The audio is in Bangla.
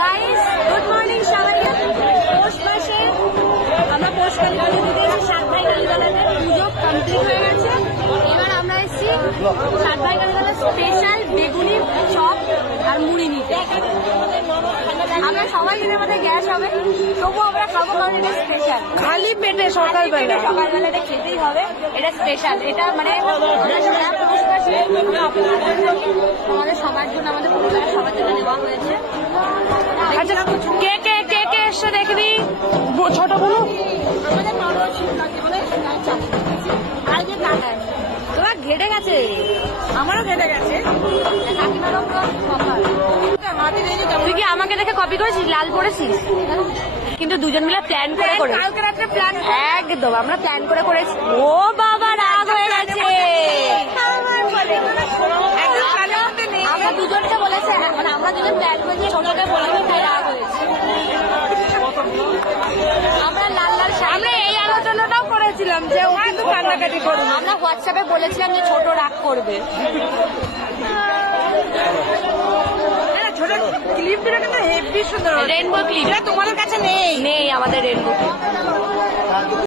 গাইস গুড মর্নিং সবাইকে। পৌষ মাসে আমরা পৌষ কালী দিতে এসেছি। 7 ভাই কালীতলাতে পুজো কমপ্লিট হয়ে গেছে। এবার আমরা এসেছি 7 ভাই কালীতলা স্পেশাল বেগুনি চপ আর মুড়ি নিতে। আমরা সবাই দিনের মধ্যে গ্যাস হবে, তবু আমরা খাবো কারণ এটা স্পেশাল। খালি পেটে সকালবেলা এটা খেতেই হবে, এটা স্পেশাল। এটা মানে আমাদের সবার জন্য, আমাদের পরিবারের সবার জন্য নেওয়া হয়েছে। আচ্ছা, কে কে কে কে এসে দেখবি ছোট বলো। আমাদের তোমার ঘেটে গেছে, আমারও ঘেটে গেছে। তুই কি আমাকে দেখে কপি করেছিস, লাল করেছিস? কিন্তু দুজন মিলে প্ল্যান করে কালকে রাত্রে প্ল্যান, একদম আমরা প্ল্যান করে করেছি। ও বাবা রাগ হয়ে গেছে। আমরা দুজনকে বলেছে, মানে আমরা দুজন প্ল্যান করেছি, ছোটকে বলেছি, তাই রাগ হয়েছে। আমরা লাল লাল আমরা এই আলোচনাটাও করেছিলাম যে ও কিন্তু কান্নাকাটি করবে। আমরা হোয়াটসঅ্যাপে বলেছিলাম যে ছোট রাগ করবে। ছোট ক্লিপ দুটো কিন্তু হেভি সুন্দর, রেনবো ক্লিপ তোমাদের কাছে নেই আমাদের রেনবো ক্লিপ।